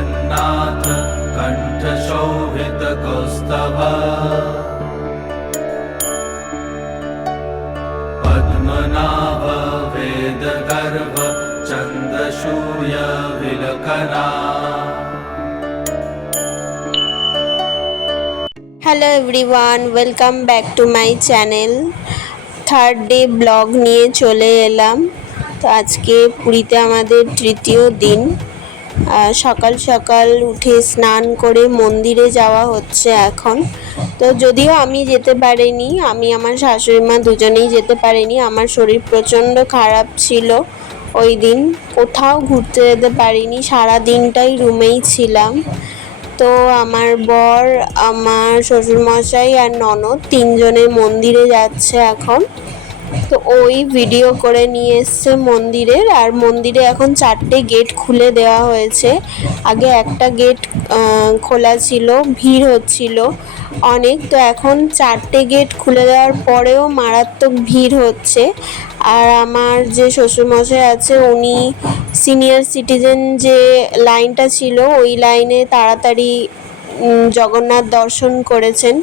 Jagannath कण्ठशोभितकौस्तभ Padmanabha Vedgarbh चन्द्रशूय विलकना hello everyone welcome back to my channel third day vlog নিয়ে চলে এলাম তো আজকে পুরীতে আমাদের তৃতীয় দিন আহ, সকাল সকাল উঠে স্নান করে মন্দিরে যাওয়া হচ্ছে এখন। তো যদিও আমি যেতে পারিনি, আমি আমার শাশুড়ি মা দুজনেই যেতে পারিনি, আমার শরীর প্রচণ্ড খারাপ ছিল ওই দিন। কোথাও ঘুরতে যেতে পারিনি, সারা দিনটাই রুমেই ছিলাম। তো আমার বর, আমার শ্বশুরমশাই আর ননদ তিনজনে মন্দিরে যাচ্ছে এখন। তো ওই ভিডিও করে নিয়ে এসছে মন্দিরের, আর মন্দিরে এখন চারটে গেট খুলে দেওয়া হয়েছে। আগে একটা গেট খোলা ছিল, ভিড় হচ্ছিল অনেক, তো এখন চারটে গেট খুলে দেওয়ার পরেও মারাত্মক ভিড় হচ্ছে। আর আমার যে শ্বশুরমশাই আছে, উনি সিনিয়র সিটিজেন যে লাইনটা ছিল, ওই লাইনে তাড়াতাড়ি জগন্নাথ দর্শন করেছেন।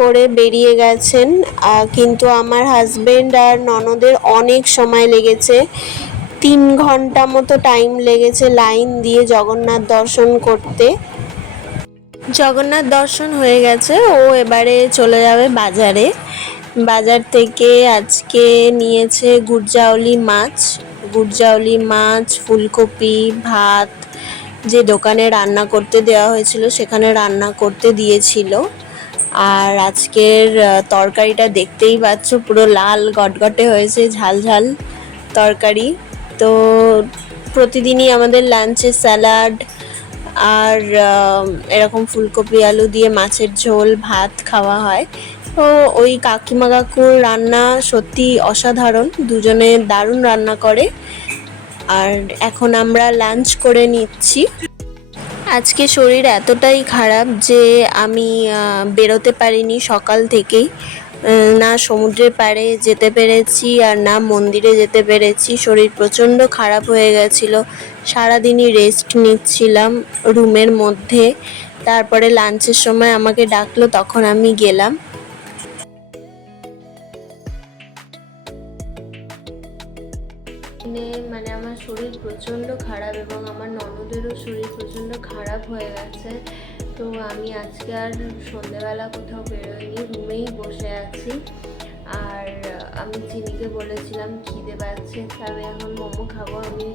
করে বেরিয়ে গেছেন কিন্তু আমার হাজবেন্ড আর ননদের অনেক সময় লেগেছে। তিন ঘণ্টা মতো টাইম লেগেছে লাইন দিয়ে জগন্নাথ দর্শন করতে। জগন্নাথ দর্শন হয়ে গেছে, ও এবারে চলে যাবে বাজারে। বাজার থেকে আজকে নিয়েছে গুরজাউলি মাছ। গুরজাউলি মাছ, ফুলকপি, ভাত, যে দোকানে রান্না করতে দেওয়া হয়েছিল, সেখানে রান্না করতে দিয়েছিল। আর আজকের তরকারিটা দেখতেই পাচ্ছ, পুরো লাল গটগটে হয়েছে, ঝাল ঝাল তরকারি। তো প্রতিদিনই আমাদের লাঞ্চে স্যালাড আর এরকম ফুলকপি, আলু দিয়ে মাছের ঝোল, ভাত খাওয়া হয়। তো ওই কাকিমা কাকুর রান্না সত্যি অসাধারণ, দুজনে দারুণ রান্না করে। আর এখন আমরা লাঞ্চ করে নিচ্ছি। আজকে শরীর এতটাই খারাপ যে আমি বেরোতে পারিনি সকাল থেকেই। না সমুদ্রের পাড়ে যেতে পেরেছি আর না মন্দিরে যেতে পেরেছি। শরীর প্রচণ্ড খারাপ হয়ে গেছিল। সারাদিনই রেস্ট নিচ্ছিলাম রুমের মধ্যে। তারপরে লাঞ্চের সময় আমাকে ডাকলো, তখন আমি গেলাম। মানে আমার শরীর প্রচণ্ড খারাপ এবং হয়ে গেছে। তো আমি আজকে আর সন্ধেবেলা কোথাও বেরোইনি, রুমেই বসে আছি। আর আমি চিনিকে বলেছিলাম, খিদে পাচ্ছে আমি এখন মোমো খাব। আমি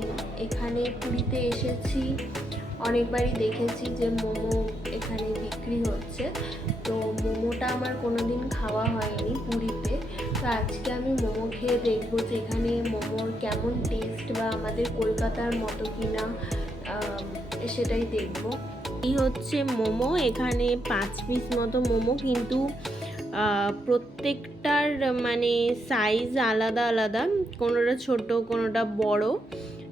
এখানে পুরীতে এসেছি, অনেকবারই দেখেছি যে মোমো এখানে বিক্রি হচ্ছে। তো মোমোটা আমার কোনো দিন খাওয়া হয়নি পুরীতে। তো আজকে আমি মোমো খেয়ে দেখব যে এখানে মোমোর কেমন টেস্ট বা আমাদের কলকাতার মতো কিনা সেটাই দেখব। এই হচ্ছে মোমো এখানে পাঁচ পিস মতো মোমো কিন্তু প্রত্যেকটার মানে সাইজ আলাদা আলাদা কোনোটা ছোট কোনোটা বড়।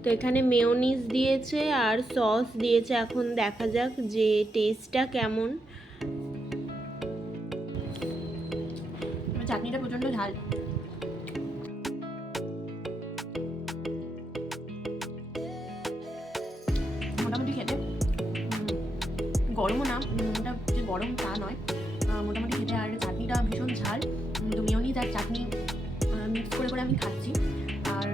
তো এখানে মেয়োনিজ দিয়েছে আর সস দিয়েছে। এখন দেখা যাক যে টেস্টটা কেমন। চাটনিটা প্রচণ্ড ঝাল। মোটামুটি খেতে। গরমও না ওটা যে গরম তা নয়। মোটামুটি খেতে। আর চাটনিটা ভীষণ ঝাল। তো মিওনিজ আর চাটনি। মিক্স করে করে আমি খাচ্ছি। আর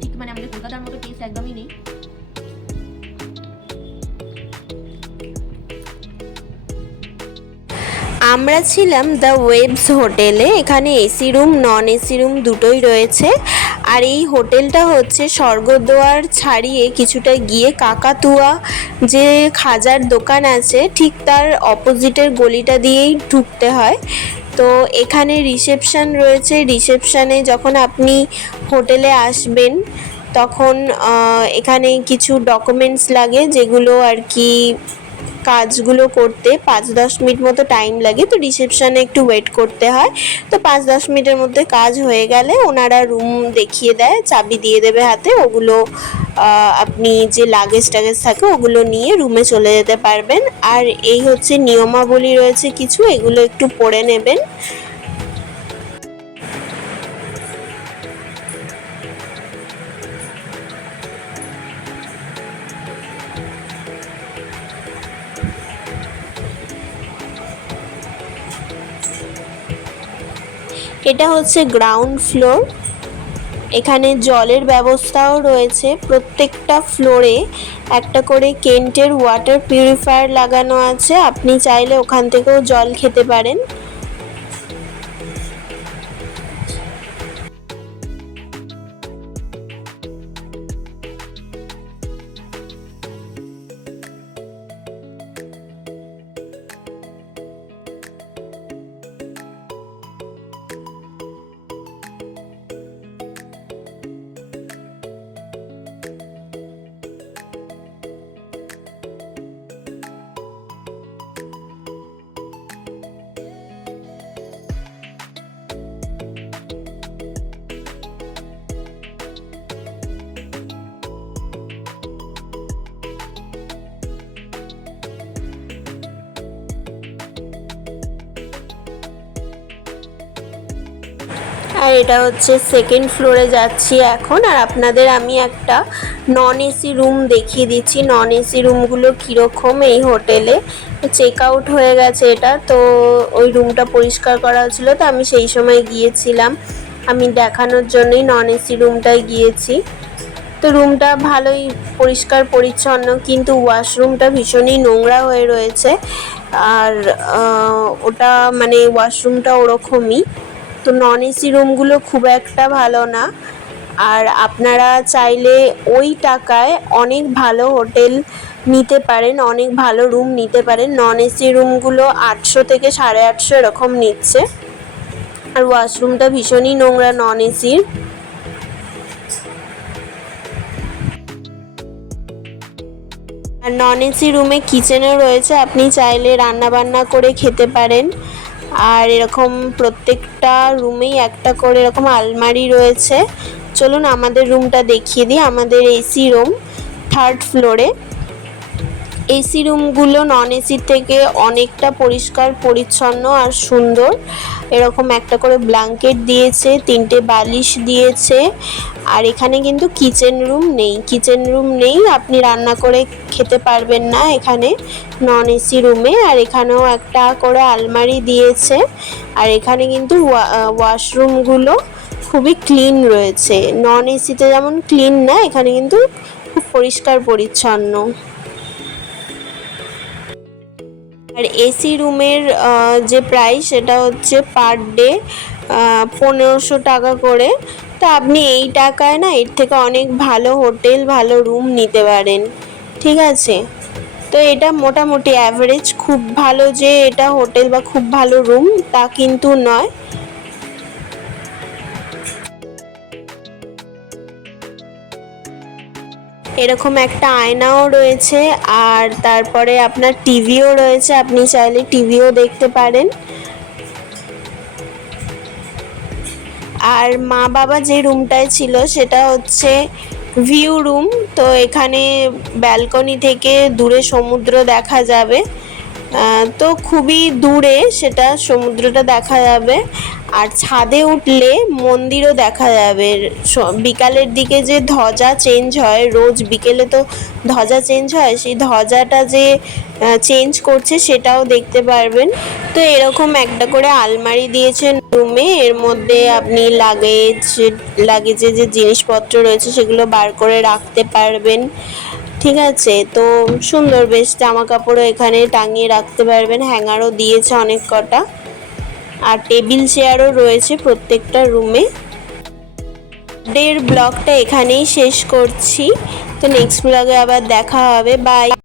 ঠিক মানে আমাদের কলকাতার মতো টেস্ট একদমই নেই। আমরা ছিলাম দ্য ওয়েবস হোটেলে এখানে AC room non AC room দুটোই রয়েছে। আর এই হোটেলটা হচ্ছে স্বর্গদুয়ার ছাড়িয়ে কিছুটা গিয়ে কাকাতুয়া যে খাজার দোকান আছে, ঠিক তার অপোজিটের গলিটা দিয়েই ঢুকতে হয়। তো এখানে রিসেপশান রয়েছে। রিসেপশানে যখন আপনি হোটেলে আসবেন, তখন এখানে কিছু ডকুমেন্টস লাগে যেগুলো আর কি কাজগুলো করতে পাঁচ দশ মিনিট মতো টাইম লাগে, তো রিসেপশানে একটু ওয়েট করতে হয়। তো পাঁচ দশ মিনিটের মধ্যে কাজ হয়ে গেলে ওনারা রুম দেখিয়ে দেয়, চাবি দিয়ে দেবে হাতে, ওগুলো আপনি যে লাগেজ টাগেজ থাকে ওগুলো নিয়ে রুমে চলে যেতে পারবেন। আর এই হচ্ছে নিয়মাবলী রয়েছে কিছু, এগুলো একটু পড়ে নেবেন। এটা হচ্ছে গ্রাউন্ড ফ্লোর এখানে জলের ব্যবস্থাও রয়েছে। প্রত্যেকটা ফ্লোরে একটা করে কেন্টের ওয়াটার পিউরিফায়ার লাগানো আছে। আপনি চাইলে ওখান থেকেও জল খেতে পারেন। আর এটা হচ্ছে সেকেন্ড ফ্লোরে যাচ্ছি এখন। আর আপনাদের আমি একটা নন এসি রুম দেখিয়ে দিচ্ছি। নন এসি রুমগুলো কীরকম এই হোটেলে চেক আউট হয়ে গেছে এটা। তো ওই রুমটা পরিষ্কার করা হচ্ছিল তো আমি সেই সময় গিয়েছিলাম। আমি দেখানোর জন্যই নন এসি রুমটায় গিয়েছি। তো রুমটা ভালোই পরিষ্কার, পরিচ্ছন্ন, কিন্তু ওয়াশরুমটা ভীষণই নোংরা হয়ে রয়েছে। আর ওটা মানে ওয়াশরুমটা ওরকমই। তো নন এসি রুমগুলো খুব একটা ভালো না। আর আপনারা চাইলে ওই টাকায় অনেক ভালো হোটেল নিতে পারেন, অনেক ভালো রুম নিতে পারেন। নন এসি রুমগুলো আটশো থেকে সাড়ে আটশো এরকম নিচ্ছে। আর ওয়াশরুমটা ভীষণই নোংরা নন এসির আর নন এসি রুমে কিচেনও রয়েছে, আপনি চাইলে রান্না বান্না করে খেতে পারেন। আর এরকম প্রত্যেকটা রুমেই একটা করে এরকম আলমারি রয়েছে। চলুন আমাদের রুমটা দেখিয়ে দিই। আমাদের এসি রুম থার্ড ফ্লোরে এসি রুমগুলো নন এসির থেকে অনেকটা পরিষ্কার, পরিচ্ছন্ন আর সুন্দর। এরকম একটা করে ব্ল্যাঙ্কেট দিয়েছে, তিনটে বালিশ দিয়েছে। আর এখানে কিন্তু কিচেন রুম নেই। কিচেন রুম নেই, আপনি রান্না করে খেতে পারবেন না এখানে নন এসি রুমে আর এখানেও একটা করে আলমারি দিয়েছে। আর এখানে কিন্তু ওয়াশরুমগুলো খুবই ক্লিন রয়েছে। নন এসিতে যেমন ক্লিন না, এখানে কিন্তু খুব পরিষ্কার, পরিচ্ছন্ন। আর এসি রুমের যে প্রাইস সেটা হচ্ছে পার ডে পনেরোশো টাকা করে। তা আপনি এই টাকায় না এর থেকে অনেক ভালো হোটেল, ভালো রুম নিতে পারেন। ঠিক আছে? তো এটা মোটামুটি অ্যাভারেজ খুব ভালো যে এটা হোটেল বা খুব ভালো রুম, তা কিন্তু নয়। এরকম একটা আয়নাও রয়েছে আর তারপরে আপনার টিভিও রয়েছে, আপনি চাইলে টিভিও দেখতে পারেন। আর মা বাবা যে রুমটায় ছিল সেটা হচ্ছে ভিউ রুম, তো এখানে ব্যালকনি থেকে দূরে সমুদ্র দেখা যাবে। তো খুবই দূরে সেটা সমুদ্রটা দেখা যাবে। আর ছাদে উঠলে মন্দিরও দেখা যাবে। বিকালের দিকে যে ধ্বজা চেঞ্জ হয়, রোজ বিকেলে তো ধ্বজা চেঞ্জ হয়, সেই ধ্বজাটা যে চেঞ্জ করছে সেটাও দেখতে পারবেন। তো এরকম একটা করে আলমারি দিয়েছেন রুমে। এর মধ্যে আপনি লাগেজ লাগেজে যে জিনিসপত্র রয়েছে সেগুলো বার করে রাখতে পারবেন। ঠিক আছে, তো সুন্দর বেশ জামা কাপড়ও এখানে টাঙিয়ে রাখতে পারবেন, হ্যাঙ্গারও দিয়েছে অনেক কটা। আর টেবিল চেয়ারও রয়েছে প্রত্যেকটা রুমে। ডের ব্লগটা এখানেই শেষ করছি। তো নেক্সট ব্লগে আবার দেখা হবে বাই